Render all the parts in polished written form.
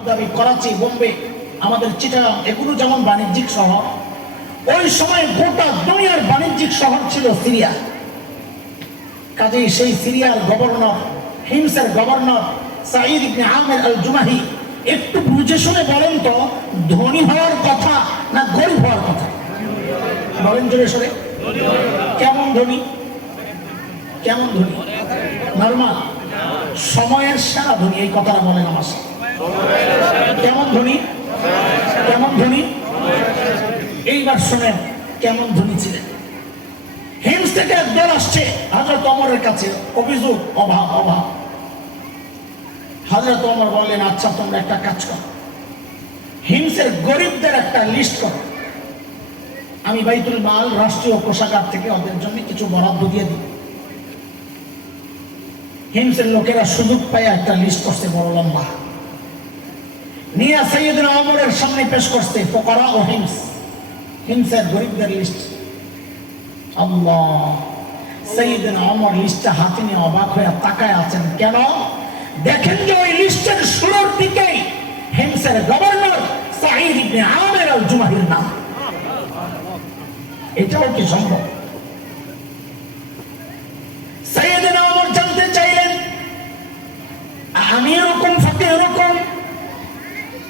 Abu Dhabi, Karachi, Bombay, আমাদের চিটাগাং, এগুলো যেমন বাণিজ্যিক শহর, ওই সময় গোটা দুনিয়ার বাণিজ্যিক শহর ছিল সিরিয়া। কাজেই সেই সিরিয়ার গভর্নর, হিমসের গভর্নর সাঈদ ইবনে আমির আল জুমাহি, একটু বুঝে শুনে বলেন তো, ধনী হওয়ার কথা না গরিব হওয়ার কথা? বলেন জোরে সরে। কেমন ধনী? কেমন ধনী? নরমাল, সময়ের সেরা ধনী, এই কথাটা বলেন আমার সাথে। কেমন ধনী? কেমন ধনী? এইবার শোনেন কেমন ধনী ছিলেন। হিমস থেকে একদল আসছে হযরত ওমরের কাছে, অভিযোগ অভাব অভাব। হযরত ওমর বললেন, আচ্ছা তোমরা একটা কাজ করো, হিমসের গরিবদের একটা লিস্ট করো, আমি বাইতুল মাল, রাষ্ট্রীয় কোষাগার থেকে ওদের জন্য কিছু বরাদ্দ দিয়ে দিই। হিমসের লোকেরা সুযোগ পায় একটা লিস্ট করছে বড় লম্বা, নিয়ে সাইয়েদনা ওমরের সামনে পেশ করছে ফুকারা ও হিমস, হিমসের গরিবদের লিস্ট। আল্লাহ, সাইয়েদনা ওমর লিস্টটা হাতে নিয়ে অবাক হয়ে তাকায় আছেন। কেন? দেখেন যে ওই লিস্টের শুরুর দিকেই হিমসের গভর্নর সাঈদ ইবনে আমির আল জুমাহির নাম। এটাও কি সম্ভব? সাইয়েদনা ওমর জানতে চাইলেন, আমি এরকম ফাঁকে এরকম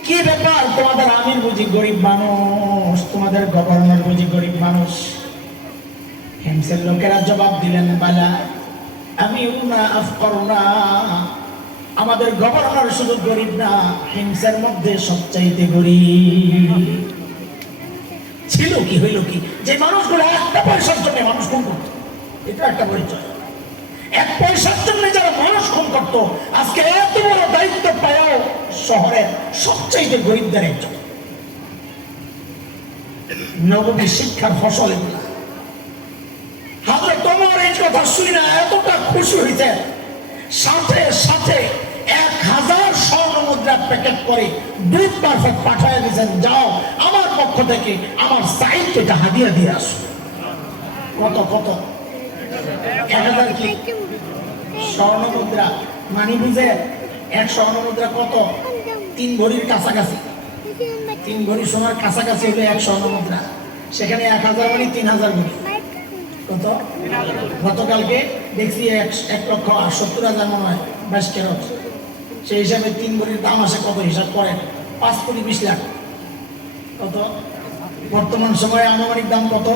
কি ব্যাপার? তোমাদের আমির বুঝি গরিব মানুষ, তোমাদের গভর্নর বুঝি গরিব মানুষ? হিমসের লোকেরা জবাব দিলেন, বালা আমি উনা আফকরুনা, আমাদের গভর্নর শুধু গরিব না, হিমসের মধ্যে সবচাইতে গরিব। ছিল কি, হইল কি, যে মানুষগুলো একটা পয়সার জন্য মানুষ খুন করত, এটা একটা পরিচয়। এক পয়সার জন্য যারা মানুষ খুন করত, আজকে এত বড় দায়িত্ব পায়ও শহরের সবচাইতে গরিবদের একজন। নববী শিক্ষার ফসল এগুলা। হযরত ওমর এই কথা শুনে এতটা খুশি হইতে সাথে সাথে 1000 স্বর্ণ মুদ্রার প্যাকেট করে দুধ মারফত পাঠায় দিয়েছেন, যাও আমার পক্ষ থেকে আমার সাঈদকে এটা হাদিয়া দিয়ে আসো। কত কত? 1000 কি স্বর্ণ মুদ্রা? মানি বুঝে এক স্বর্ণ মুদ্রা কত? 3 ভরির কাছাকাছি। 3 ভরি সোনার কাছাকাছি হলো এক স্বর্ণ মুদ্রা। সেখানে 1000 মানে 3000 ভরি। কত? গতকালকে দেখছি 1,70,000 মনে হয় 22 ক্যারেট। সেই হিসাবে 3 ভরির দাম আসে কত? হিসাব করেন, 5 কোটি 20 লাখ। কত বর্তমান সময়ে আনুমানিক দাম কত?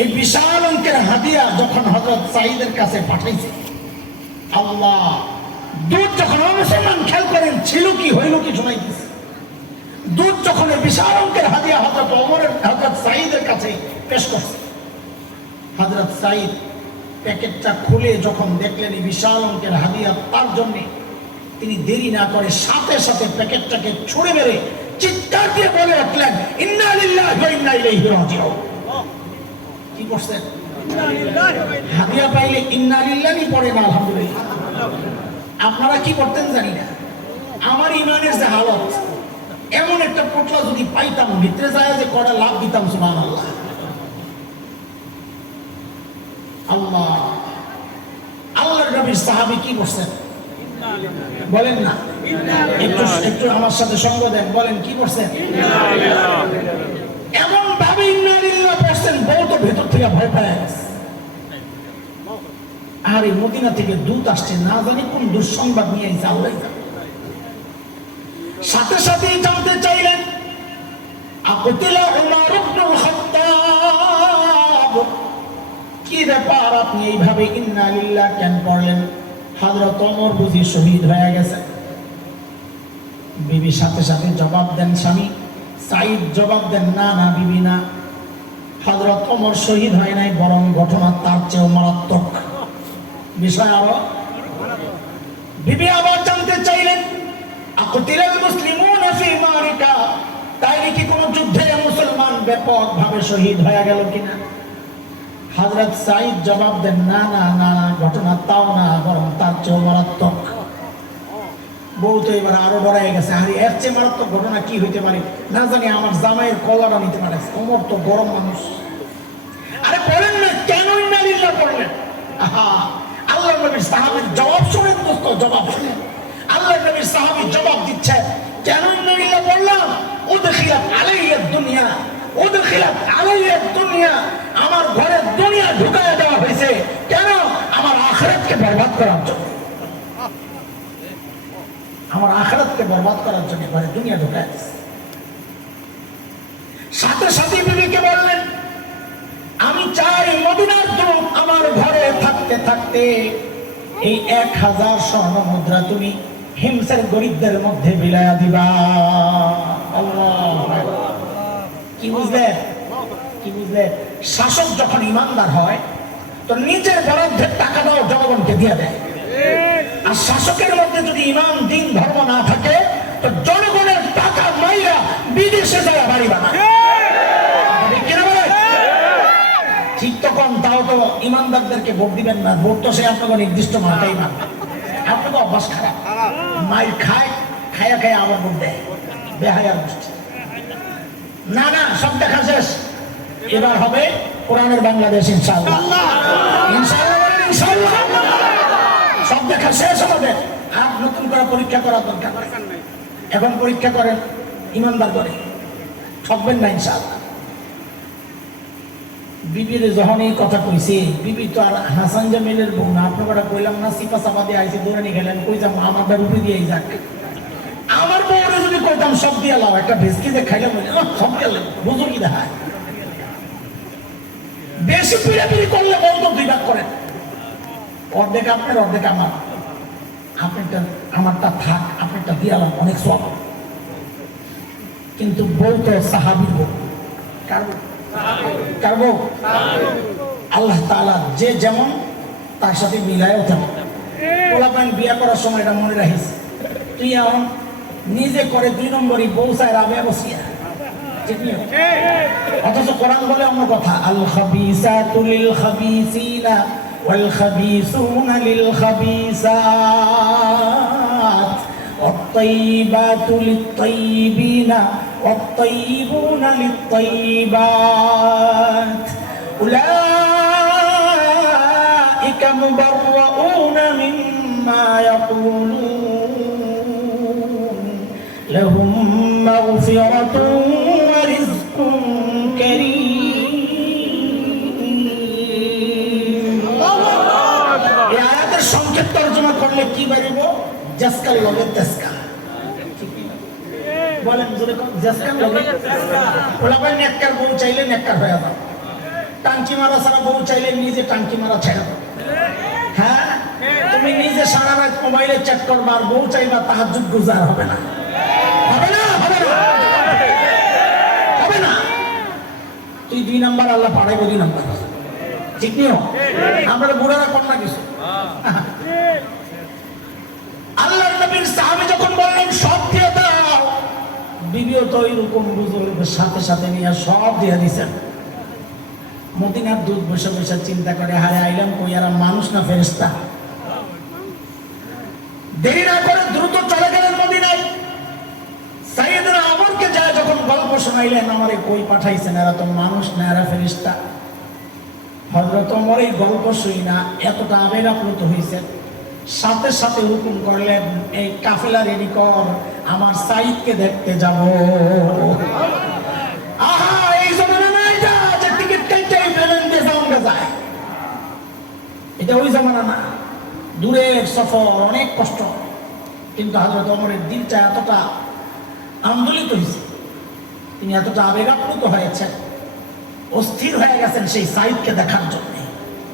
এই বিশাল অঙ্কের হাদিয়া যখন হযরত সাঈদের কাছে পাঠাইছে, আল্লাহ, দুধ যখন মুসলমান খেয়াল করেন ছিল কি, হইল কি শোনাইতেছে। দুধ যখন বিশাল অঙ্কের হাদিয়া হযরত ওমরের, হযরত সাঈদের কাছে পেশ করছে, হযরত সাঈদ প্যাকেটটা খুলে যখন দেখলেন এই বিশাল অঙ্কের হাদিয়া তার জন্য, তিনি দেরি না করে সাথে সাথে প্যাকেটটাকে ছুঁড়ে মেরে চিৎকার দিয়ে বলে উঠলেন, ইন্না লিল্লাহি ওয়া ইন্না ইলাইহি রাজিউন। কি করছেন? হাদিয়া পাইলে ইন্না লিল্লাহি পড়ে না আলহামদুলিল্লাহ। আপনারা কি করতেন জানি না, আমার ইমানের যে হালত, এমন একটা পোটলা যদি পাইতাম ভিতরে যায় যে কটা লাভ দিতাম, সুবহানাল্লাহ। আল্লাহ, আল্লাহর নবীর সাহাবী কি করছেন বলেন না? একটু আমার সাথে সঙ্গ দেন, বলেন কি করছেন? এমন ভাবে ইন্না লিল্লাহি পড়ছেন, বউ তো ভেতর থেকে ভয় পেয়ে গেছে। আর এই মদিনা থেকে দূত আসছে, না জানি কোন দুঃসংবাদ নিয়ে এসে আল্লাহ জানে। সাথে সাথে জানতে চাইলেন, আকুতিলা উমর ইবনুল খাত্তাব, কি ব্যাপার আপনি এইভাবে ইন্না লিল্লাহি কেন পড়লেন? হযরত ওমর বুঝি শহীদ হয়ে গেছে। বিবি সাথে সাথে জবাব দেন, স্বামী সাঈদ জবাব দেন, না না বিবি না, হযরত ওমর শহীদ হয় নাই, বরং ঘটনা তার চেয়েও মারাত্মক বিষয়। আরো বিবি আবার জানতে চাইলেন, আকুতিলাল মুসলিমুনা ফি মারিকা, তাই নাকি কোন যুদ্ধে মুসলমান ব্যাপকভাবে শহীদ হয়ে গেল কিনা? হযরত সাঈদ জবাব দেন, না না না, ঘটনা তাও না, বরং তার চেয়েও মারাত্মক। বউ তো এবার আরো ডরাই গেছে, আরে এর চেয়ে মারাত্মক ঘটনা কি হইতে পারে? না জানি আমার জামাইয়ের কলাটা নিতে পারে। ওমর তো গরম মানুষ। আরে বলেন না কেন ইন্না লিল্লাহি পড়লেন? আহা, আল্লাহর নবীর সাহাবীর জবাব শুনেন দোস্ত, জবাব শুনেন। আল্লাহর নবীর সাহাবী জবাব দিচ্ছে, করার জন্য, আমার আখিরাতকে বরবাদ করার জন্য ঘরে দুনিয়া ঢুকায় দিচ্ছে। সাথে সাথে বিবিকে বললেন, আমি চাই মদিনার দূত আমার ঘরে থাকতে থাকতে এই 1000 স্বর্ণ মুদ্রা তুমি হিমসের গরিবদের মধ্যে বিলায়া দিবা। আল্লাহ, কি বুঝলেন? কি বুঝলেন? শাসক যখন ইমানদার হয় তো নিজের বরাদ্দের টাকাটাও জনগণকে দিয়ে দেয়, আর শাসকের মধ্যে যদি ইমান দিন ধর্ম না থাকে তো জনগণের টাকা মাইরা বিদেশে যায় বাড়ি বানায়। ঠিক তখন তাও তো ইমানদারদেরকে ভোট দিবেন না, ভোট তো সে আপনাকে নির্দিষ্ট মার্কাই মানবে। আপনাকে অভ্যাস খারাপ, মাইর খায়, খায়া খায়া আবার ভোট দেয়, বেহায়ার গোষ্ঠী। না না, সব দেখা শেষ, এবার হবে কোরআনের বাংলাদেশ ইনশাআল্লাহ। ইনশাআল্লাহ বলেন ইনশাআল্লাহ। সব দেখা শেষ আমাদের, আর নতুন করে পরীক্ষা করার দরকার নেই। এখন পরীক্ষা করেন ইমানদার করে, ঠকবেন না ইনশাআল্লাহ। বিবির যখন এই কথা কইছে, বিবি তো আর হাসান জামিলের বউ না, আপনারা কইলাম না সিপা চাপা দিয়ে আইসি দৌড়ে নিয়ে গেলেন, কই যাবো আমারটা রুপি দিয়ে যাক। আমার বউরে যদি কইতাম সব দিয়ে লাও, একটা ভেসকি দিয়ে খাইলাম, সব দিয়ে বুঝুন কি দেখায়। বেশি পিড়াপিড়ি করলে বউ তো 2 ভাগ করেন, অর্ধেক আপনার অর্ধেক আমার, আপনারটা আমারটা থাক, আপনারটা দিয়ালাম, অনেক সব। কিন্তু বউ তো সাহাবীর বউ, কার বউ? কার বউ? আল্লাহ তাআলা যে যেমন তার সাথে মিলায়ও তেমন। পোলাপান বিয়া করার সময় এটা মনে রাখিস, তুই এখন নিজে করে 2 নম্বরই বউ চাই রাবে বসিয়া, অথচ কোরআন বলে অন্য কথা, আল খাবিসাতু লিল খাবিসিনা ওয়াল খাবিসুনা লিল খাবিসাত ওয়াত তাইয়িবাতু লিত তাইয়িবিনা ওয়াত তাইয়িবুনা লিত তাইয়িবাত উলাইকা মুবাররাউনা মিম্মা ইয়াকুলুন লাহুম মাগফিরাতুন ওয়া রিজকুন কারীম। এই আয়াতের সংক্ষেপ তর্জমা করলে কি বেরিব? জাসকাল লগে তেসকা। বলেন জোরে কোন জাসকাল লগে তেসকা। ওলাবাই নেককার বউ চাইলে নেককার হয়ে যাবে, টাঙ্কি মারা ছাড়া বউ চাইলে নিজে টাঙ্কি মারা ছেড়ে দাও। হ্যাঁ, তুমি নিজে সারা রাত মোবাইলে চ্যাট করবা আর বউ চাইবা তাহাজ্জুদ গুজার হবে না, হবে না, হবে না, হবে না। তুই 2 নাম্বার আল্লাহ পাঠাইবো, 2 নাম্বার, ঠিক নিও। আমরা বুড়ারা কর না কিছু। আল্লাহর নবীর সাহাবী যখন বললেন সব দিয়ে দাও, বিবিও তো এরকম বুজুর্গের সাথে সাথে নিয়ে সব দিয়ে দিছেন। মদিনার দুধ বসে বসে চিন্তা করে, হারে আইলাম কই, আর মানুষ না ফেরেশতা। দেরি না করে দ্রুত চলে গেলেন মদিনায়। সাইয়েদনা ওমরকে যায় যখন গল্প শোনাইলেন, আমারে কই পাঠাইছেন, এরা তো মানুষ না, এরা ফেরেশতা। হযরত ওমর এই গল্প শুই না এতটা আবেগ আপ্লুত হয়েছেন, সাথে সাথে হুকুম করলেন, এই কাফেলা রেডি কর, আমার সাইদকে দেখতে যাব। আহা, এই জমানা না এটা যে টিকিট কেটেই প্লেন দিয়ে যাওয়া যায়, এটা ওই জমানা না। দূরের সফর, অনেক কষ্ট, কিন্তু হযরত ওমরের দিলটা এতটা আন্দোলিত হয়েছে, তিনি এতটা আবেগ আপ্লুত হয়েছেন, অস্থির হয়ে গেছেন সেই সাইদকে দেখার জন্য।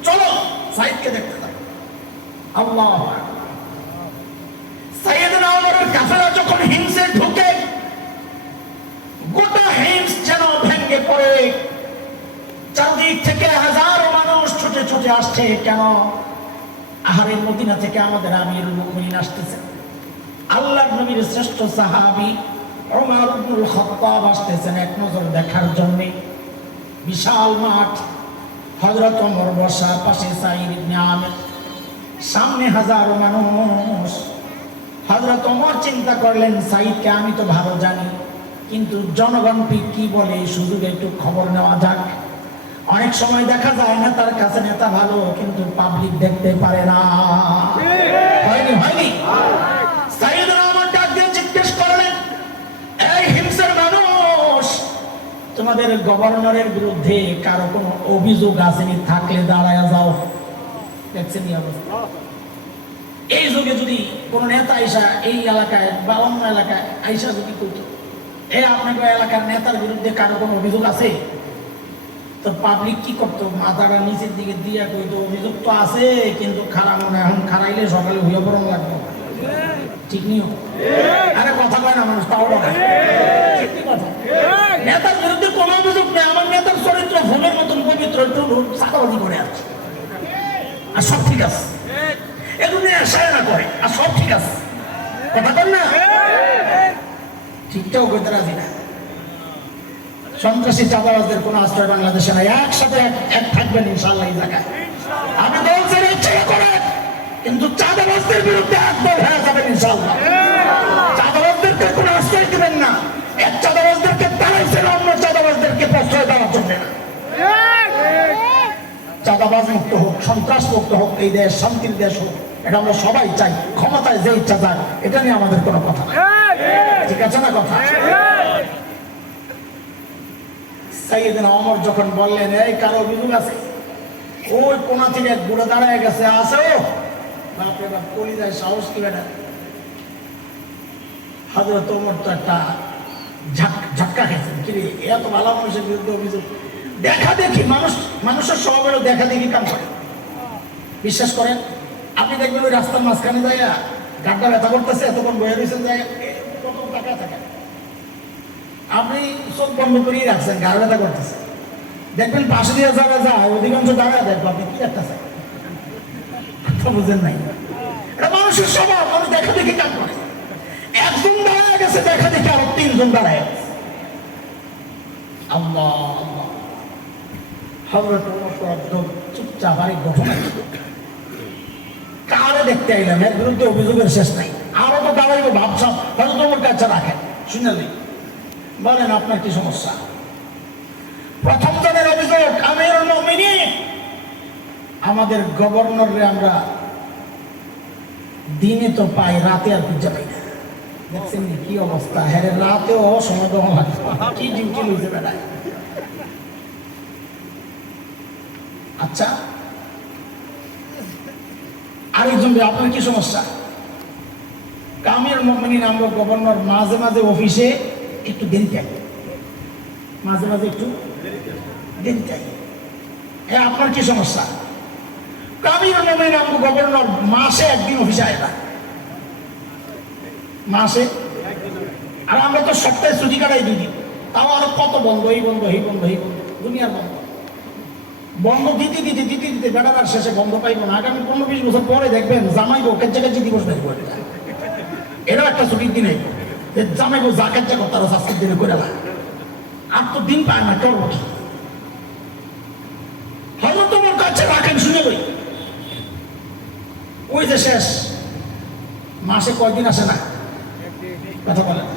চলো সাইদকে দেখতে যাও। আল্লাহ, সাইয়েদনা ওমরের কাফেলা যখন হিমসে ঢুকে, গোটা হিমস যেন ভেঙে পড়ে, চারদিক থেকে হাজারো মানুষ ছুটে ছুটে আসছে। কেন? আহারের মদিনা থেকে আমাদের আমিরুল মুমিনিন আসতেছেন, আল্লাহর নবীর শ্রেষ্ঠ সাহাবী ওমর ইবনুল খাত্তাব আসতেছেন এক নজর দেখার জন্য। বিশাল মাঠ, হযরত ওমর বসা, পাশে সাঈদ ইবনে আমির, সামনে হাজারো মানুষ। হযরত ওমর চিন্তা করলেন, সাঈদকে আমি তো ভালো জানি, কিন্তু জনগণ কি বলে এই সুযোগে একটু খবর নেওয়া যাক। অনেক সময় দেখা যায় না তার কাছে নেতা ভালো, কিন্তু পাবলিক দেখতে পারে না। হয়নি হয়নি সাইয়েদনা ওমর ডাক দিয়ে জিজ্ঞেস করলেন, এই হিমসের মানুষ, তোমাদের গভর্নরের বিরুদ্ধে কারো কোনো অভিযোগ আসেনি? থাকলে দাঁড়ায় যাও। দেখছেন এই অবস্থা, এই যুগে যদি কোনো নেতা আইসা এই এলাকায় বা অন্য এলাকায় আইসা যদি করতো আপনাকে এলাকার নেতার বিরুদ্ধে কারো কোনো অভিযোগ আছে, তো পাবলিক কি করতো? মাথাটা নিচের দিকে দিয়ে কইতো অভিযোগ তো আছে, কিন্তু খারাপ মনে এখন খারাইলে সকালে হইয়া পড়ানো লাগবে। ঠিক নিও? আরে কথা কয় না মানুষ, তাও কথা। নেতার বিরুদ্ধে কোনো অভিযোগ নেই, আমার নেতার চরিত্র ফুলের মতন পবিত্র, একটু চাকাবাজি করে আছে আর সব ঠিক আছে, এগুলো সায়না করে আর সব ঠিক আছে। কথা কর না, ঠিকটাও করতে রাজি না। সন্ত্রাসী চাঁদাবাজদের কোনো আশ্রয় বাংলাদেশে নাই, একসাথে এক থাকবেন ইনশাআল্লাহ এই জায়গায়। আপনি দল ছেড়ে ইচ্ছে করেন, কিন্তু চাঁদাবাজদের বিরুদ্ধে একদল হয়ে যাবেন ইনশাআল্লাহ। চাঁদাবাজদেরকে কোনো আশ্রয় দিবেন না, এক চাঁদাবাজদেরকে তাড়াইছেন অন্য চাঁদাবাজদেরকে প্রশ্রয় দেওয়ার জন্য না। চাঁদাবাজ মুক্ত হোক, সন্ত্রাস মুক্ত হোক, এই দেশ শান্তির দেশ হোক, এটা আমরা সবাই চাই। ক্ষমতায় যে ইচ্ছা যাক, এটা নিয়ে আমাদের কোনো কথা নাই, ঠিক আছে না কথা? সাইয়েদনা ওমর যখন বললেন এই কারো অভিযোগ আছে, ওই কোনা থেকে এক বুড়ো দাঁড়ায় গেছে, আসো বাপরে বাপ, কলিজায় সাহস কি বেটা। হযরত ওমর তো একটা ঝটকা খেয়েছেন, কি রে এত ভালো মানুষের বিরুদ্ধে অভিযোগ। দেখা দেখি মানুষের স্বভাব হলো দেখা দেখি কাম করে। বিশ্বাস করেন, আপনি দেখবেন ওই রাস্তার মাঝখানে যায় গাড্ডা ব্যথা করতেছে, এতক্ষণ বয়ে রয়েছেন যায় কত টাকা থাকে, আপনি চোখ বন্ধ করেই রাখছেন, গাড় ব্যথা করতেছে, দেখবেন পাশে দিয়ে যারা যায় অধিকাংশ দাঁড়ায় দেখবো আপনি কি একটা চাই, কথা বুঝেন নাই? এটা মানুষের স্বভাব, মানুষ দেখা দেখি কাম করে। একজন দাঁড়ায় গেছে, দেখা দেখি আরো তিনজন দাঁড়ায় গেছে। আল্লাহ আল্লাহ, হযরত ওমর একদম চুপচাপ। আর এই ঘটনা কারে দেখতে আইলাম, এর বিরুদ্ধে অভিযোগের শেষ নাই, আরো তো দাঁড়াইবো ভাবসাব, হযরত ওমর কাছে রাখেন, শুনলেন? বলেন আপনার কি সমস্যা? প্রথম জনের অভিযোগ, আমিরুল মুমিনিন আমাদের গভর্নরে আমরা দিনে তো পাই, রাতে আর খুঁজে পাই না। দেখছেন কি অবস্থা, হ্যাঁ রাতেও সময় দেওয়া লাগবে, কি ডিউটি লইতে বেড়ায়। আচ্ছা আরেকজন, আপনার কি সমস্যা? আমিরুল মুমিনিন আমরা গভর্নর মাঝে মাঝে অফিসে একটু দেরি চাই, মাঝে মাঝে একটু দেরি চাই। হ্যাঁ আপনার কি সমস্যা? আমিরুল মুমিনিন আমরা গভর্নর মাসে একদিন অফিসে আয় না, মাসে। আর আমরা তো সপ্তাহে ছুটি কাটাই দুদিন, তাও আরো কত বন্ধ, এই বন্ধ এই বন্ধ এই বন্ধ, দুনিয়ার বন্ধ। বন্ধ দিতে দিতে দিতে দিতে বেড়াবার শেষে বন্ধ পাইবো না। আগামী 15-20 বছর পরে দেখবেন জামাইবো কাছাকাছি দিবস দেখবো, এটাও একটা ছুটির দিন আইব, যে জামাইবো যা কাজা করতে আরো শাস্তির দিনে করে না, আর তো দিন পায় না, করবো কি? হয়তো তোমার কাছে রাখেন, শুনে বই ওই যে শেষ মাসে কয়দিন আসে না, কথা বলেন।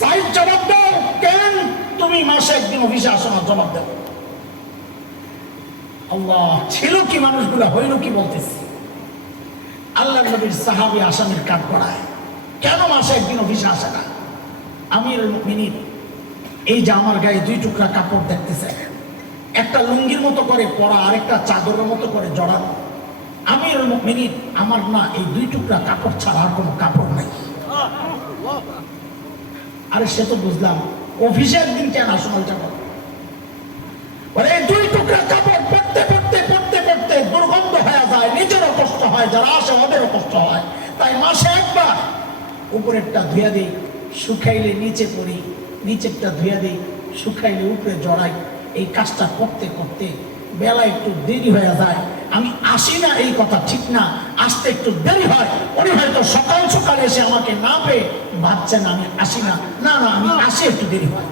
সাইড জবাব দাও, কেন তুমি মাসে একদিন অফিসে আসো না? জবাব দাও। আল্লাহ, ছিল কি মানুষগুলা, হইল কি বলতেছি। আল্লাহ নবীর সাহাবী আসামির কাঠ করায়, কেন মাসে একদিন অফিসে আসে না? আমিরুল মুমিনিন এই যে আমার গায়ে 2 টুকরা কাপড় দেখতেছে, একটা লুঙ্গির মতো করে পরা, আরেকটা চাদরের মতো করে জড়ানো। আমিরুল মুমিনিন আমার না এই 2 টুকরা কাপড় ছাড়া আর কোনো কাপড় নাই। আরে সে তো বুঝলাম, অফিসে একদিন কেন আসো না? এই 2 টুকরা কাপড় পড়তে পড়তে পড়তে পড়তে দুর্গন্ধ হয়ে যায়, নিজেরও কষ্ট হয়, যারা আসে ওদেরও কষ্ট হয়। তাই মাসে একবার উপরেরটা ধুয়ে দিই, শুকাইলে নিচে পড়ি, নিচেরটা ধুয়ে দিই, শুকাইলে উপরে জড়াই। এই কাজটা করতে করতে বেলা একটু দেরি হয়ে যায়। আমি আসি না এই কথা ঠিক না, আসতে একটু দেরি হয়। উনি হয়তো সকাল সকাল এসে আমাকে না পেয়ে ভাবছেন আমি আসি না, না না আমি আসি, একটু দেরি হয়।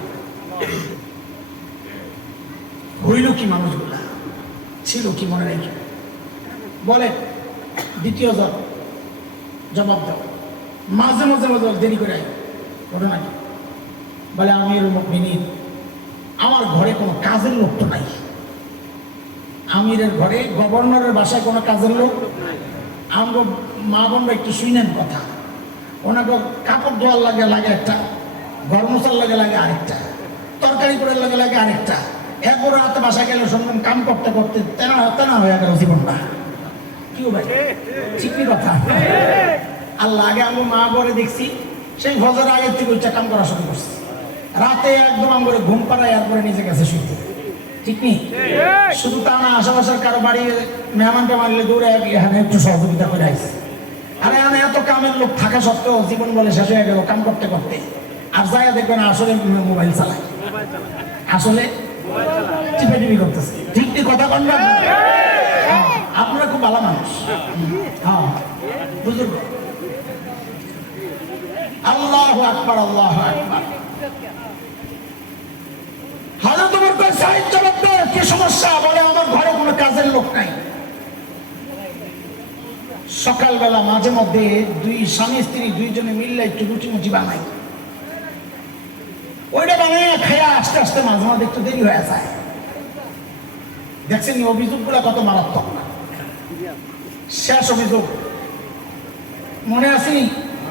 হইল কি মানুষগুলা, ছিল কি মনে রেখে বলে। দ্বিতীয় জবাব দাও, মাঝে মাঝে মাঝে দেরি করে ঘটনা কি? বলে আমিরুল মুমিনিন আমার ঘরে কোনো কাজের লোক তো নাই। আমিরের ঘরে, গভর্নরের বাসায় কোনো কাজের লোক। আমরা মা বোনরা একটু শুনেন কথা, ওনাকে কাপড় ধোয়ার লাগে লাগে একটা, ঘর মোছার লাগে লাগে আরেকটা, তরকারি করার লাগে লাগে আরেকটা। এরপরে রাতে বাসায় গেলে শুনবেন কাম করতে করতে তেনা তেনা হয়ে গেল জীবনটা। কি ভাই ঠিকই কথা। আল্লাহ আগে আমি মা বলে দেখছি সেই ফজর আগের থেকে ওইটা কাম করা শুরু করছে, রাতে একদম আমরা ঘুম পাড়ায় এরপরে নিজে গেছে শুইতে, ঠিক নেই? শুধু তা না, আশেপাশের কারো বাড়ি মেহমানটা মারলে দৌড়ে এখানে একটু সহযোগিতা করে আসছে। আরে আমি এত কামের লোক থাকা সত্ত্বেও জীবন বলে শেষ হয়ে গেল কাম করতে করতে, আর জায়গা দেখবেন আসলে মোবাইল চালায়, আসলে টিপে টিপি করতেছে, ঠিক ঠিক কথা বলবেন। আপনারা খুব ভালো মানুষ, হ্যাঁ বুঝুন। আল্লাহু আকবার, আল্লাহু আকবার। হযরত ওমর কয় সাইদ জবাব দাও, কি সমস্যা? বলে আমার ঘরে কোনো কাজের লোক নাই। সকালবেলা মাঝে মধ্যে দুই স্বামী স্ত্রী দুইজনে মিললে একটু রুটি মুটি বানাই, ওইটা বানায় খেয়ে আস্তে আস্তে মাঝে মাঝে একটু দেরি হয়ে যায়। দেখছেন অভিযোগ গুলা কত মারাত্মক। শেষ অভিযোগ মনে আছে?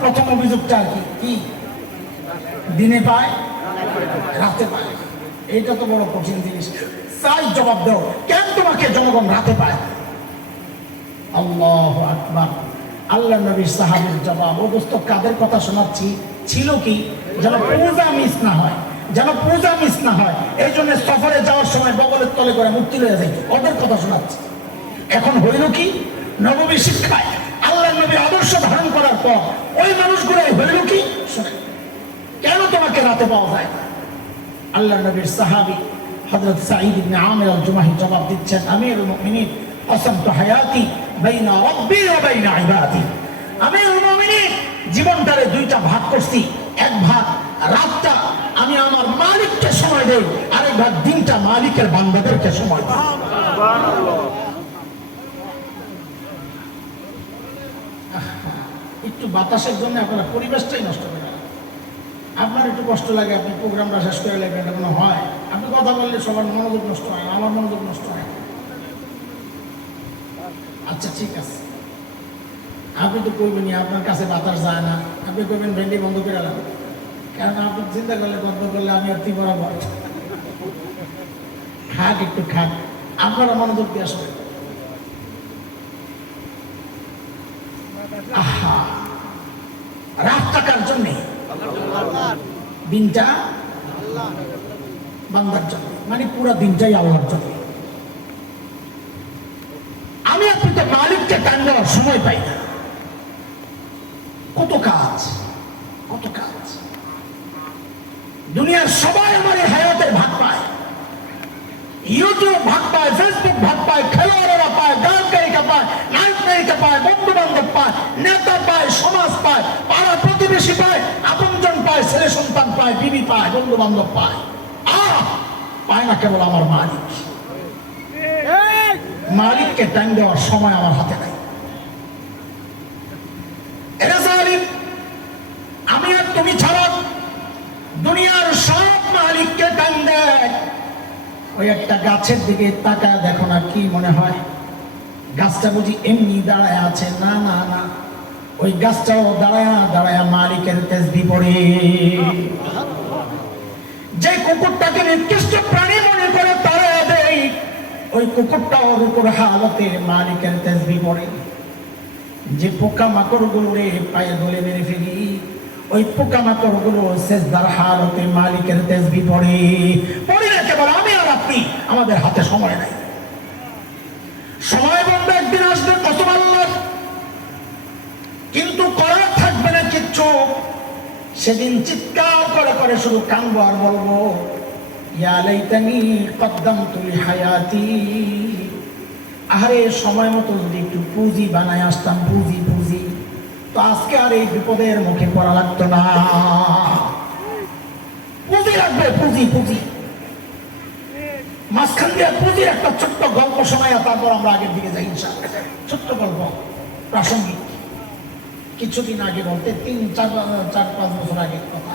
প্রথম অভিযোগটা আর কি দিনে পায় রাতে পায়, এইটা তো বড় কঠিন জিনিস। চাই জবাব দাও, কেন তোমাকে জনগণ রাতে পায়? আল্লাহু আকবার। আল্লাহ নবীর সাহাবীর জবাব, ও দোস্ত কাদের কথা শোনাচ্ছি, ছিল কি যেন পূজা মিস না হয়, যেন পূজা মিস না হয়, এই জন্য সফরে যাওয়ার সময় বগলের তলে করে মুক্তি লয়ে যায়, ওদের কথা শোনাচ্ছি। এখন হইল কি, নববী শিক্ষায় আল্লাহ নবী আদর্শ ধারণ করার পর ওই মানুষগুলোই হইল কি, শোনে কেন তোমাকে রাতে পাওয়া যায় না? আল্লাহ নবীর সাহাবী হযরত সাঈদ ইবনে আমির আল-জুমাহি জবাব দিচ্ছেন, আমিরুল মুমিনিন কসমতু হায়াতি বাইনা রাব্বি ওয়া বাইনা ইবাদি। আমিরুল মুমিনিন জীবনটারে দুইটা ভাগ করছি, এক ভাগ রাতটা আমি আমার মালিককে সময় দেই, আরেক ভাগ দিনটা মালিকের বান্দাদেরকে সময় দেই। সুবহানাল্লাহ। একটু বাতাসের জন্য আপনারা পরিবেশটাই নষ্ট করে, আপনার একটু কষ্ট লাগে, আপনি প্রোগ্রামটা শেষ করে লাগবেন, এটা কোনো হয়? আপনি কথা বললে সবার মনোযোগ নষ্ট হয়, আমার মনোযোগ নষ্ট হয়। আচ্ছা ঠিক আছে, আপনি তো কইবেনই আপনার কাছে বাতাস যায় না, আপনি কইবেন ভেন্ডি বন্ধ করে এলাম, কারণ আপনি চিন্তা করলে বন্ধ করলে আমি আর বরাবর খাক, একটু খাক, আপনারা মনোযোগ দিয়ে আসবেন। আহা, রাতটা কার জন্যে? দিনটা বান্দার জন্য, মানে পুরো দিনটাই আল্লাহর জন্য। আমি আপনি তো মালিককে টান দেওয়ার সময় পাই না, কত কাজ, কত কাজ। দুনিয়ার সবাই আমার এই হায়াতের ভাগ পায়, ইউটিউব ভাগ পায়, ফেসবুক ভাগ পায়, খেলোয়াড়েরা পায়, গায়িকা পায়, নায়ক নায়িকা পায়, বন্ধু বান্ধব পায়, নেতা পায়, সমাজ পায়, পাড়া প্রতিবেশী পায়, আপনজন পায়, ছেলে সন্তান পায়, বিবি পায়, বন্ধু বান্ধব পায়, পায় না কেবল আমার মালিক। মালিককে টাইম দেওয়ার সময় আমার হাতে নাই। আমি আর তুমি ছাড়া দুনিয়ার সব মালিককে টাইম দেয়। ওই একটা গাছের দিকে তাকায় দেখো না, কি মনে হয় গাছটা বুঝি এমনি দাঁড়ায় আছে? না না না, ওই গাছটাও দাঁড়ায় দাঁড়ায় মালিকের তাসবিহ পড়ে। যে কুকুরটাকে নিকৃষ্ট প্রাণী মনে করে তাড়ায় দেয়, ওই কুকুরটাও রূপর হালতে মালিকের তাসবিহ পড়ে। যে পোকা মাকড় গুলোরে পায়ে ধরে মেরে ফেলি, ওই পোকা মাকড় গুলো সেজদার হালতে মালিকের তাসবিহ পড়ে। পড়ি না কেবল আমি আর আপনি, আমাদের হাতে সময় নাই। সময় বন্ধ একদিন আসবে, কসম আল্লাহর, কিন্তু করার থাকবে না কিচ্ছু। সেদিন চিৎকার করে করে শুধু কাঁদবো আর বলবো, ইয়া লাইতানি কদ্দামতু লিহায়াতি। আরে সময় মতো যদি একটু পুঁজি বানায় আসতাম, পুঁজি পুঁজি, তো আজকে আর এই বিপদের মুখে পড়া লাগতো না। পুঁজি লাগবে, পুঁজি পুঁজি। মাঝখান দিয়ে পুঁজির একটা ছোট্ট গল্প শোনায়, তারপর আমরা আগের দিকে যাই ইনশাআল্লাহ। ছোট্ট গল্প, প্রাসঙ্গিক, কিছুদিন আগে বলতে 3-4-5 বছর আগের কথা।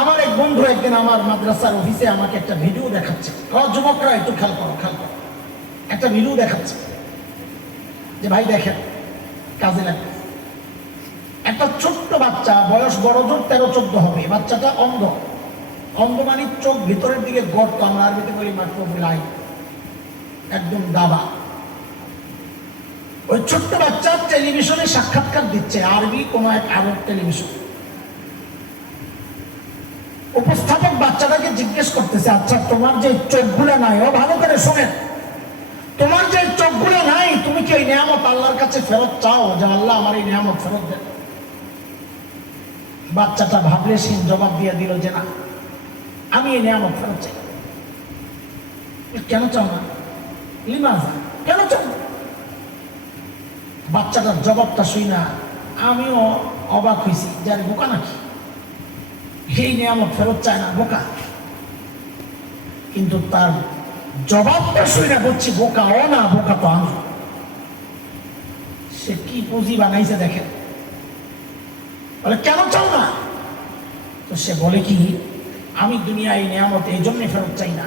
আমার এক বন্ধু একদিন আমার মাদ্রাসার অফিসে আমাকে একটা ভিডিও দেখাচ্ছে। যুবকরা একটু খেয়াল করো, খেয়াল করো, একটা ভিডিও দেখাচ্ছে যে ভাই দেখেন, কাজে লাগবে। একটা ছোট্ট বাচ্চা, বয়স বড় জোর 13-14 হবে, বাচ্চাটা অন্ধ। অন্ধ মানে চোখ ভিতরের দিকে গর্ত, আমরা আরবিতে বলি মাত্র লাই, একদম দাবা। ওই ছোট্ট বাচ্চা টেলিভিশনে সাক্ষাৎকার দিচ্ছে, আরবি কোন এক আরব টেলিভিশন। উপস্থাপক বাচ্চাটাকে জিজ্ঞেস করতেছে, আচ্ছা তোমার যে চোখগুলো নাই, ও ভালো করে শোনেন, তোমার যে চোখগুলো নাই, তুমি কি এই নিয়ামত আল্লাহর কাছে ফেরত চাও যে আল্লাহ আমার এই নিয়ামত ফেরত দেন? বাচ্চাটা ভাবলেশীন জবাব দিয়ে দিল যে না, আমি এই নিয়ামত ফেরত চাই। কেন চাও না? লিমাজা, কেন চাও? বাচ্চাটার জবাবটা শুই না আমিও অবাক হয়েছি, যার বোকা নাকি, এই নিয়ামত ফেরত চায় না, বোকা। কিন্তু তার জবাবটা শুই না বলছি বোকা ও না, বোকা তো আমি। সে কি পুঁজি বানাইছে দেখেন। বলে কেন চাও না? তো সে বলে কি, আমি দুনিয়ায় এই নিয়ামত এই জন্য ফেরত চাই না,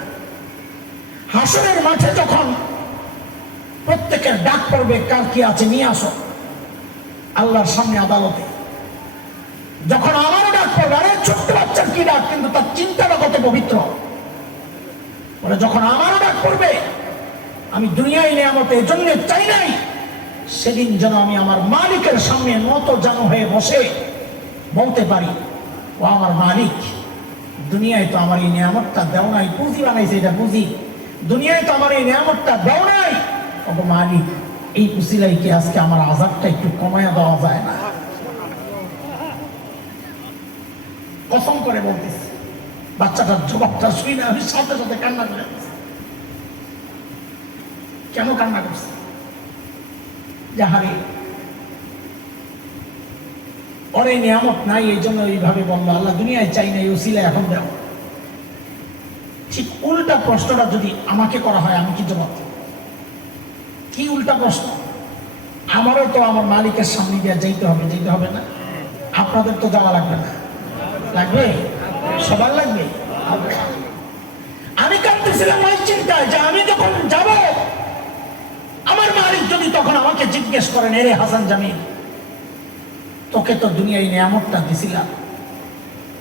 হাসরের মাঠে যখন প্রত্যেকের ডাক পড়বে, কার কি আছে নিয়ে আসো আল্লাহর সামনে আদালতে, যখন আমারও ডাক পড়বে, আরে ছোট্ট বাচ্চার কি ডাক, কিন্তু তার চিন্তাটা কত পবিত্র। বলে যখন আমারও ডাক পড়বে, আমি দুনিয়ায় নিয়ামত এই জন্য চাই নাই, সেদিন যেন আমি আমার মালিকের সামনে নত জানু হয়ে বসে বলতে পারি, ও আমার মালিক, দুনিয়ায় তো আমার এই নিয়ামতটা দেও নাই, পুঁজি বানাইছে এটা পুঁজি, দুনিয়ায় তো আমার এই নিয়ামতটা দেও নাই, ও মালিক এই উসিলাই কি আজকে আমার আযাবটা একটু কমায়া দেওয়া যায় না? কসম করে বলতেছি, বাচ্চাটার জবাবটা শুই না আমি সাথে সাথে কান্না করে। কেন কান্না করছে? যাহারে ওর এই নিয়ামত নাই, এই জন্য এইভাবে বললো, আল্লাহ দুনিয়ায় চাই না, এই উসিলা এখন দেও। ঠিক উল্টা প্রশ্নটা যদি আমাকে করা হয়, আমি কি জবাব দেব? কি উল্টা প্রশ্ন? আমারও তো আমার মালিকের সামনে দিয়ে যাইতে হবে, যেতে হবে না? আপনাদের তো যাওয়া লাগবে না? লাগবে? সবার লাগবে? আমি কাঁদতেছিলাম ওই চিন্তায় যে আমি যখন যাব, আমার মালিক যদি তখন আমাকে জিজ্ঞেস করেন, এরে হাসান জামিল, তোকে তো দুনিয়ায় নিয়ামতটা দিছিলাম,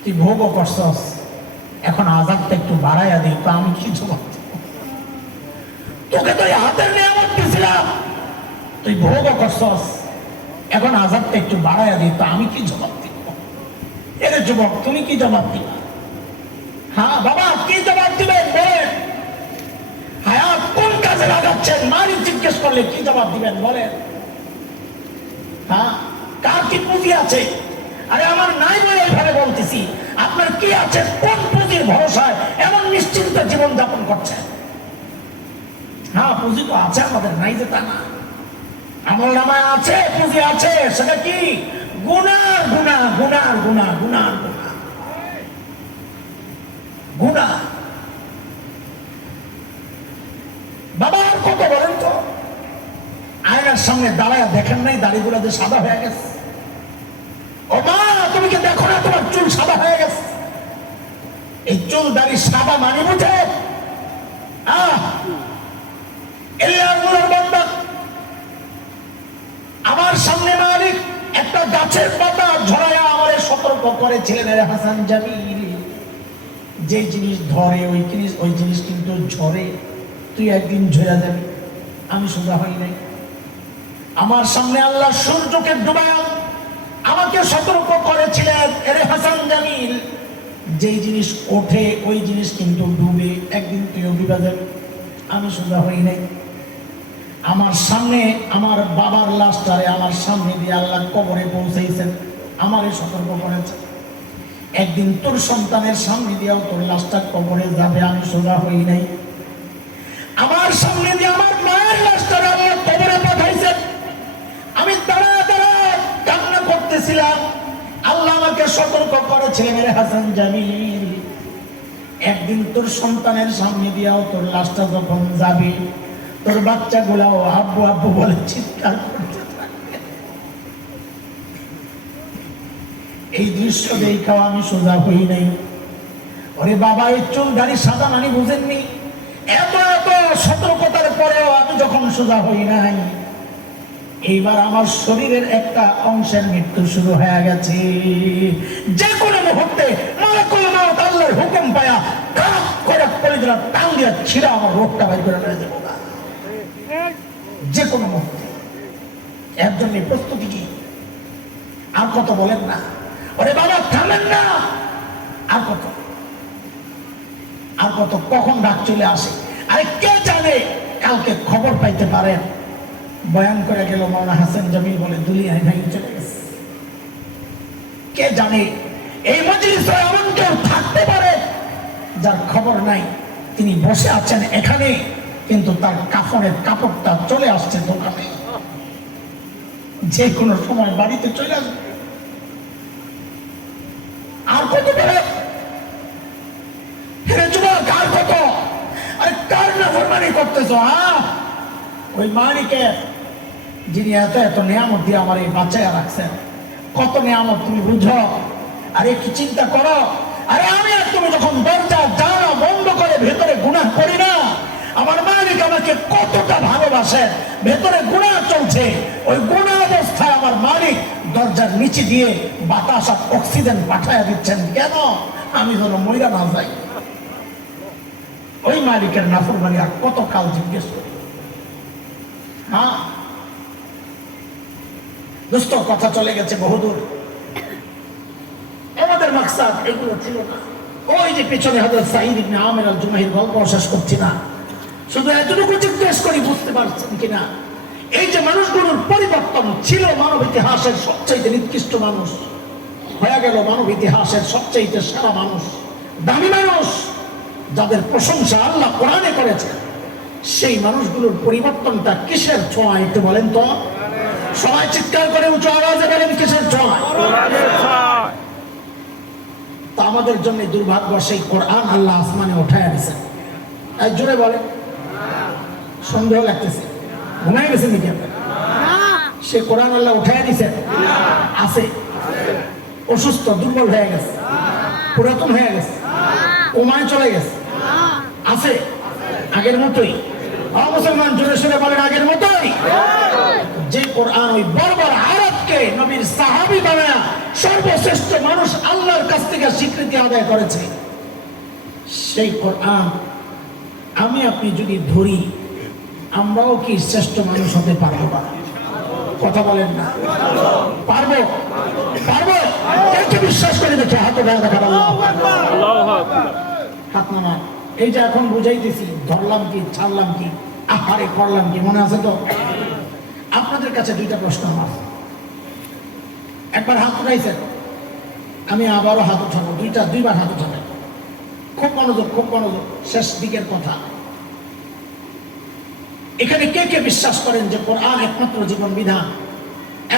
তুই ভোগও করছস, এখন আযাবটা একটু বাড়াইয়া দিই, তো আমি কি জবাব দেব? তোকে তো হাতের নিয়ামত দিছিলাম, তুই ভোগও করছস, এখন আযাবটা একটু বাড়াইয়া দিই, তো আমি কি জবাব দিব? এরে যুবক, তুমি কি জবাব দিবা? হ্যাঁ বাবা, কি জবাব দিবেন বলেন? হায়াত কোন কাজে লাগাচ্ছেন, মালিক জিজ্ঞেস করলে কি জবাব দিবেন বলেন? হ্যাঁ, কার কি পুঁজি আছে? আরে আমার নাই বলে এইভাবে বলতেছি, আপনার কি আছে? কোন পুঁজির ভরসায় এমন নিশ্চিন্ত জীবন যাপন করছেন? হ্যাঁ, পুঁজি তো আছে আমাদের, নাই যে তা না। আমল নামায় আছে, পুঁজি আছে, সেটা কি? গুনার গুনাহ, গুনার গুনাহ, গুনার গুনাহ, গুনাহ। বাবা আর কত বলেন তো? আয়নার সামনে দাঁড়ায় দেখেন নাই দাড়িগুলো যে সাদা হয়ে গেছে? ও মা, তুমি কি দেখো না তোমার চুল সাদা হয়ে গেছে? এই চুল দাড়ি সাদা মানে বুঝে? আমার সামনে মালিক একটা গাছের পাতা ঝরাইয়া আমারে সতর্ক করেছিলেন, রে হাসান জামিল, যে জিনিস ধরে ওই জিনিস কিন্তু ঝরে, তুই একদিন ঝরে যাবি। আমি সোজা হই নাই। আমার সামনে আল্লাহ সূর্যকে ডুবায়া আমাকে সতর্ক করেছিলেন, রে হাসান জামিল, যেই জিনিস ওঠে ওই জিনিস কিন্তু ডুবে, একদিন তুইও ডুবে যাবি। আমি সোজা হই নাই। আমার সামনে আমার বাবার লাশটারে আমার সামনে দিয়ে আল্লাহ কবরে পৌঁছাইছেন, আমারে সতর্ক করেছেন, একদিন তোর সন্তানের সামনে দিয়েও তোর লাশটা কবরে যাবে। আমি সোজা হই নাই। আমার সামনে দিয়ে আমার মায়ের লাশটারে আল্লাহ কবরে পাঠাইছেন, আমি দাঁড়া দাঁড়া কান্না করতেছিলাম। আল্লাহ আমাকে সতর্ক করেছিলেন, রে হাসান জামিল, একদিন তোর সন্তানের সামনে দিয়েও তোর লাশটা যখন যাবে, তোর বাচ্চাগুলাও আব্বু আব্বু বলে চিৎকার করতে থাকবে। এই দৃশ্য দেখাও আমি সোজা হই নাই। ওরে বাবা, এই চুল দাড়ি সাদা মানে বুঝেননি? এত এত সতর্কতার পরেও আমি যখন সোজা হই নাই, এইবার আমার শরীরের একটা অংশের মৃত্যু শুরু হয়ে গেছে। যে কোনো মুহূর্তে মালাকুল মউত আল্লাহর হুকুম পায়া কাপ করে কলিজাটা টান দিয়া ছিঁড়া আমার রোগটা বাইর করে নিয়ে যাবো, যে কোনো মুহূর্তে। এর জন্য প্রস্তুতি কি? আর কত বলেন না? ওরে বাবা থামেন না, আর কত, আর কত, কখন ডাক চলে আসে। আরে কে জানে কালকে খবর পাইতে পারেন বয়ান করে গেল মাওলানা হাসান জামিল বলে দুলিয়ায় ভেঙে চলে গেছে। কে জানে এই মজলিসে এমন কেউ থাকতে পারে যার খবর নাই, তিনি বসে আছেন এখানে কিন্তু তার কাফনের কাপড়টা চলে আসছে দোকানে, যে কোনো সময় বাড়িতে চলে আসবে। আর কত পারে? কার কত? আরে কার না ফরমানি করতেছ? ওই মালিকে যিনি এত এত নিয়ামত দিয়ে আমার এই বাচ্চায় রাখছেন, কত নিয়ামত তুমি বুঝো? আরে কি চিন্তা করো? আরে আমি আর তুমি যখন দরজা জানা বন্ধ করে ভেতরে গুনাহ করি না, আমার মালিক আমাকে কতটা ভালোবাসেন, ভেতরে গুনাহ চলছে, ওই গুনাহ অবস্থায় আমার মালিক দরজার নিচে দিয়ে বাতাস আর অক্সিজেন পাঠায় দিচ্ছেন কেন? আমি যেন মইরা না যাই। ওই মালিকের নাফরমানি আর কত কাল জিজ্ঞেস করি? হ্যাঁ দোস্ত, কথা চলে গেছে বহুদূর। আমাদের মাকসাদ এগুলো ছিল না। ওই যে পেছনে হযরত সাঈদ ইবনে আমির আল জুমাহির গল্প শেষ করছি না, শুধু এতটুকু জিজ্ঞেস করি বুঝতে পারছেন কিনা, এই যে মানুষগুলোর পরিবর্তন ছিল, মানব ইতিহাসের সবচেয়ে নিকৃষ্ট মানুষ হয়ে গেল মানব ইতিহাসের সবচেয়ে সেরা মানুষ, দামি মানুষ, যাদের প্রশংসা আল্লাহ কোরআনে করেছে। সেই মানুষগুলোর পরিবর্তনটা কিসের ছোঁয়া একটু বলেন তো? সবাই চিৎকার করে উঁচু আওয়াজে বলেন কিসের ছোঁয়া? তা আমাদের জন্য দুর্ভাগ্য, সেই কোরআন আল্লাহ আসমানে উঠায় দিয়েছেন। তাই জোরে বলে, সন্দেহ লাগতেছে, ঘুমাই গেছেন নাকি আপনার? সে কোরআন আল্লাহ উঠায় দিয়েছেন, আছে, অসুস্থ দুর্বল হয়ে গেছে, পুরাতন হয়ে গেছে, ওমায় চলে গেছে, আছে আগের মতোই। মুসলমান জোরে সোরে বলেন আগের মতোই। যে কোরআন ওই বর্বর আরবকে নবীর সাহাবী বানায়া সর্বশ্রেষ্ঠ মানুষ আল্লাহর কাছ থেকে স্বীকৃতি আদায় করেছে, সেই কোরআন আমি আপনি যদি ধরি, আমরাও কি শ্রেষ্ঠ মানুষ হতে পারবো না? কথা বলেন না, পারবো? পারবো? কে বিশ্বাস করে দেখে হাতে দেখা, হাত নামা। এই যে এখন বুঝাইতেছি, ধরলাম কি, ছাড়লাম কি, আহারে করলাম কি, মনে আছে তো? আপনাদের কাছে দুইটা প্রশ্ন আমার। একবার হাত উঠাইছেন, আমি আবারও হাত উঠাবো, দুইবার হাত উঠাবেন। খুব মনোযোগ, খুব মনোযোগ, শেষ দিকের কথা। এখানে কে কে বিশ্বাস করেন যে কোরআন একমাত্র জীবন বিধান,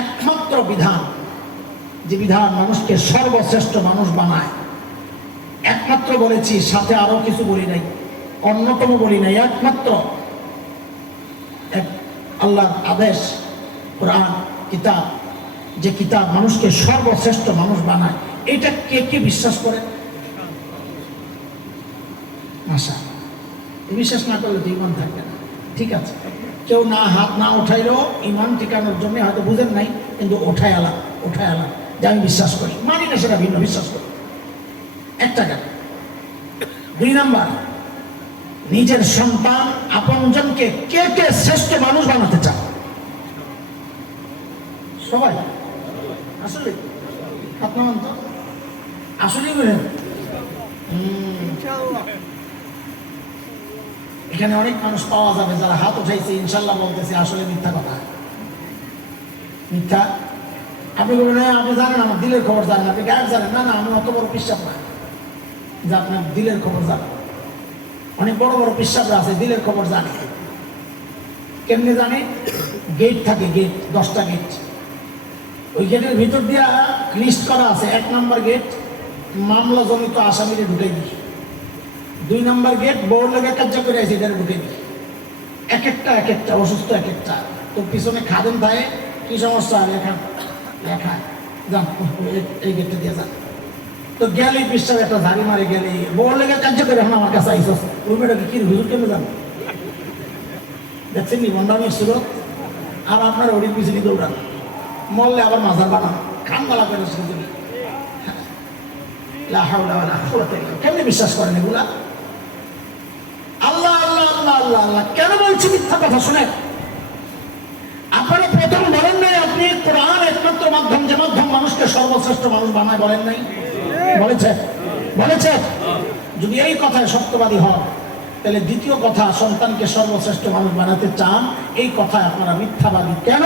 একমাত্র বিধান, যে বিধান মানুষকে সর্বশ্রেষ্ঠ মানুষ বানায়? একমাত্র বলেছি, সাথে আরো কিছু বলি নাই, অন্যতম বলি নাই, একমাত্র আল্লাহর আদেশ কোরআন কিতাব, যে কিতাব মানুষকে সর্বশ্রেষ্ঠ মানুষ বানায়। এটা কে কে বিশ্বাস করে? আশা বিশ্বাস না করলে তো ইমান থাকবে না। ঠিক আছে, কেউ না হাত না উঠাইলেও ইমান টিকানোর জন্য হয়তো বুঝেন নাই, কিন্তু ওঠায় আলাম যে আমি বিশ্বাস করি, মানি না সেটা ভিন্ন, বিশ্বাস করি। একটা গেল। 2 নাম্বার, নিজের সন্তান আপনজনকে কে কে শ্রেষ্ঠ মানুষ বানাতে চান? সবাই আসলে হাত নামান তো, আসলেই বলেন। এখানে অনেক মানুষ পাওয়া যাবে যারা হাত উঠাইছে ইনশাল্লাহ বলতেছে, আসলে মিথ্যা কথা, মিথ্যা। আপনি বলবেন আপনি জানেন আমার দিলের খবর জানেন, আপনি গায়েব জানেন। না, আমি অত বড় পিসাব না যে আপনার দিলের খবর জানেন। অনেক বড় বড় পিসাবরা আছে, দিলের খবর জানে। কেমনে জানে? গেট থাকে, গেট, 10টা গেট। ওই গেটের ভিতর দিয়া লিস্ট করা আছে। 1 নাম্বার গেট মামলা জমিত আসামিরে ঢুকাই দিই, 2 নাম্বার গেট বড় লোকের কার্য করে আছে, এটারে ঢুকাই দিই। এক একটা অসুস্থ, এক একটা। তো পিছনে খাদেন থাকে, কি সমস্যা? লেখা যান, এই গেটটা দিয়ে যান। তো গেলেই পিসাব একটা ঝাড়ি মারে, গেলে বড় লোকের কার্য করে এখন আমার কাছে আইসস, ওই মেয়েটাকে কি হুজুর কেমন যান? দেখছেন নি বন্ধামির সুরত? আর আপনার ওড়ির পিছনে দৌড়ান, মরলে আবার মাজার বানান, খানগালা করে সুযোগ। কেমনি বিশ্বাস করেন এগুলা? আল্লাহ আল্লাহ আল্লাহ আল্লাহ আল্লাহ কেন বলছি মিথ্যা কথা? শুনে আপনারা প্রথম বলেন না মাধ্যম, যে মাধ্যম মানুষকে সর্বশ্রেষ্ঠ মানুষ বানায়, বলেন নাই? বলেছে, বলেছে। যদি এই কথায় সত্যবাদী হন, তাহলে দ্বিতীয় কথা, সন্তানকে সর্বশ্রেষ্ঠ মানুষ বানাতে চান, এই কথায় আপনারা মিথ্যাবাদী। কেন?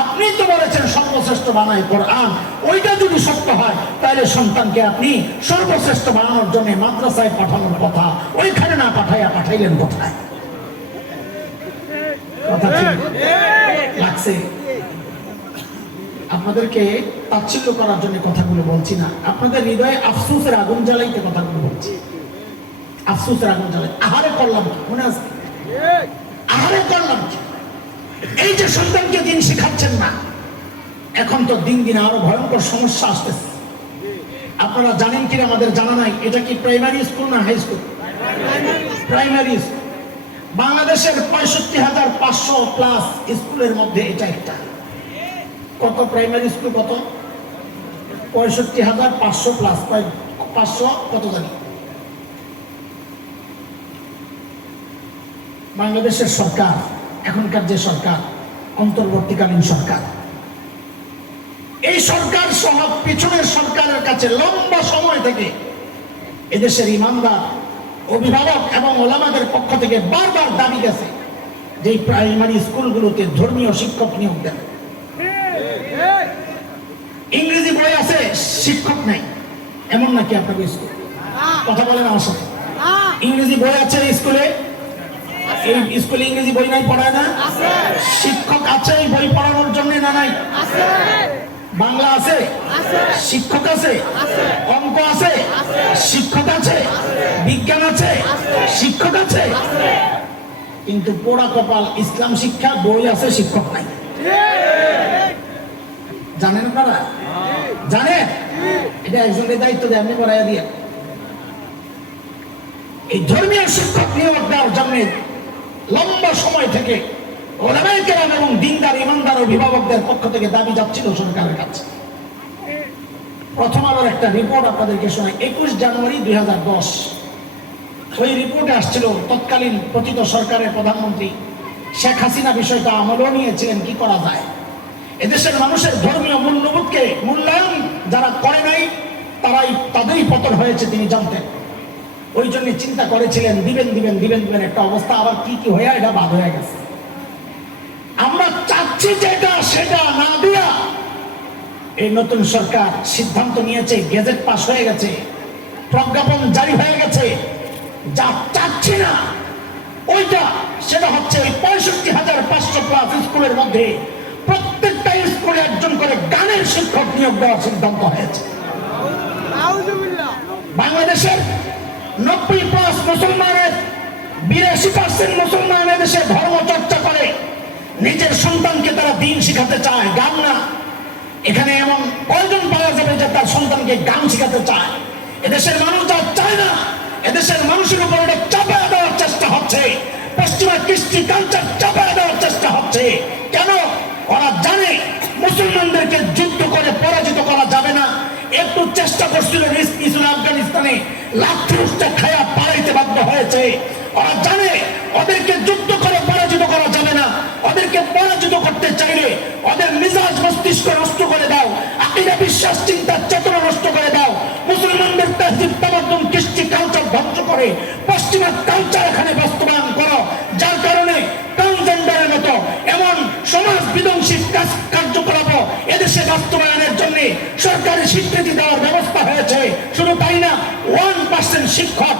আপনি তো বলেছেন সর্বশ্রেষ্ঠ বানায় কোরআন, ওইটা যদি সত্য হয় তাহলে সন্তানকে আপনি সর্বশ্রেষ্ঠ বানানোর জন্য মাদ্রাসায় পাঠানোর কথা ওইখানে না পাঠাইলেন কোথায়? কথা ঠিক লাগছে? আপনাদেরকে তাচ্ছিল্য করার জন্য কথাগুলো বলছি না, আপনাদের হৃদয়ে আফসোসের আগুন জ্বালাইতে কথাগুলো বলছি। আফসোসের আগুন জ্বালাই, আহারে করলাম কি, মনে আছে? আহারে করলাম কি? এই যে সন্তানকে দিন শিখাচ্ছেন না, এখন তো দিন দিন আরো ভয়ঙ্কর সমস্যা আসতেছে। আপনারা জানেন কিনা আমাদের জানা নাই, এটা কি প্রাইমারি স্কুল না হাই স্কুল? Primary school. বাংলাদেশের 65,500 প্লাস স্কুলের মধ্যে এটা একটা। কত প্রাইমারি স্কুল? কত? 65,500 প্লাস। 500 কত জানি? বাংলাদেশের সরকার, এখনকার যে সরকার, অন্তর্বর্তীকালীন সরকার, এই সরকার সহ পিছনের সরকারের কাছে লম্বা সময় থেকে এদেশের ইমানদার, অভিভাবক এবং ওলামাদের পক্ষ থেকে বারবার দাবি গেছে যে প্রাইমারি স্কুলগুলোতে ধর্মীয় শিক্ষক নিয়োগ দেন। ইংরেজি বই আছে, শিক্ষক নাই, এমন নাকি আপনাদের স্কুল? কথা বলেন আমার সাথে। ইংরেজি বই আছে স্কুলে, এই স্কুলে ইংরেজি বই নাই, পড়ায় না? শিক্ষক আছে এই বই পড়ানোর জন্য না? নাই। বাংলা আছে, শিক্ষক আছে, অঙ্ক আছে, শিক্ষক আছে, বিজ্ঞান আছে, শিক্ষক আছে, কিন্তু পোড়া কপাল ইসলাম শিক্ষা, বই আছে, শিক্ষক নাই। জানেন আপনারা? জানেন? এটা একজনের দায়িত্ব দেয়, আপনি পড়াইয়া দিয়ে। এই ধর্মীয় শিক্ষক নিয়োগ দেওয়ার জন্য লম্বা সময় থেকে ওলামায়ে কেরাম এবং দিনদার ইমানদার অভিভাবকদের পক্ষ থেকে দাবি যাচ্ছিল সরকারের কাছে। প্রথম আলোর একটা রিপোর্ট আপনাদেরকে শোনাই। 21 জানুয়ারি 2010 ওই রিপোর্টে আসছিল তৎকালীন পতিত সরকারের প্রধানমন্ত্রী শেখ হাসিনা বিষয়টা আমলও নিয়েছিলেন, কি করা যায়। এদেশের মানুষের ধর্মীয় মূল্যবোধকে মূল্যায়ন যারা করে নাই তাদেরই পতন হয়েছে তিনি জানতেন। ওই জন্য চিন্তা করেছিলেন দিবেন দিবেন দিবেন দিবেন, একটা অবস্থা আবার কি কি হয়ে এটা বাদ হয়ে গেছে। আমরা চাচ্ছি যেটা সেটা না দিয়া এই নতুন সরকার সিদ্ধান্ত নিয়েছে, গেজেট পাস হয়ে গেছে, প্রজ্ঞাপন জারি হয়ে গেছে। যা চাচ্ছি না ওইটা, সেটা হচ্ছে ওই 65,500 প্লাস স্কুলের মধ্যে প্রত্যেকটা স্কুলে একজন করে গানের শিক্ষক নিয়োগ দেওয়ার সিদ্ধান্ত হয়েছে। বাংলাদেশের 90+ মুসলমানের 82% মুসলমান এদেশে ধর্ম চর্চা করে, নিজের সন্তানকে তারা দিন শিখাতে চায়, গান না। এখানে এমন কয়জন পাওয়া যাবে যে তার সন্তানকে গান শিখাতে চায়? এদেশের মানুষ যা চায় না, এদেশের মানুষের উপর এটা চাপায় দেওয়ার চেষ্টা হচ্ছে, পশ্চিমা কৃষ্টি কালচার চাপায় দেওয়ার চেষ্টা হচ্ছে। কেন? ওরা জানে মুসলমানদেরকে যুদ্ধ করে পরাজিত করা যাবে না। একটু চেষ্টা করছিল আফগানিস্তানে, লাঠি খায়া পালাইতে বাধ্য হয়েছে। ওরা জানে ওদেরকে যুদ্ধ করে পরাজিত করা যাবে না। ওদেরকে পরাজিত করতে চাইলে ওদের মিজাজ মস্তিষ্ক নষ্ট করে দাও, আকীদা বিশ্বাস চিন্তার চেতনা নষ্ট করে দাও, মুসলমানদের তাহজিব তামাদ্দুন কৃষ্টি কালচার ধ্বংস করে পশ্চিমা কালচার এখানে বাস্তবায়ন করো। যার কারণে ট্রান্সজেন্ডারের মতো এমন সমাজ বিধ্বংসী কার্যকলাপ এদেশে বাস্তবায়নের জন্য সরকারি স্বীকৃতি দেওয়ার ব্যবস্থা হয়েছে। শুধু তাই না, 1% শিক্ষক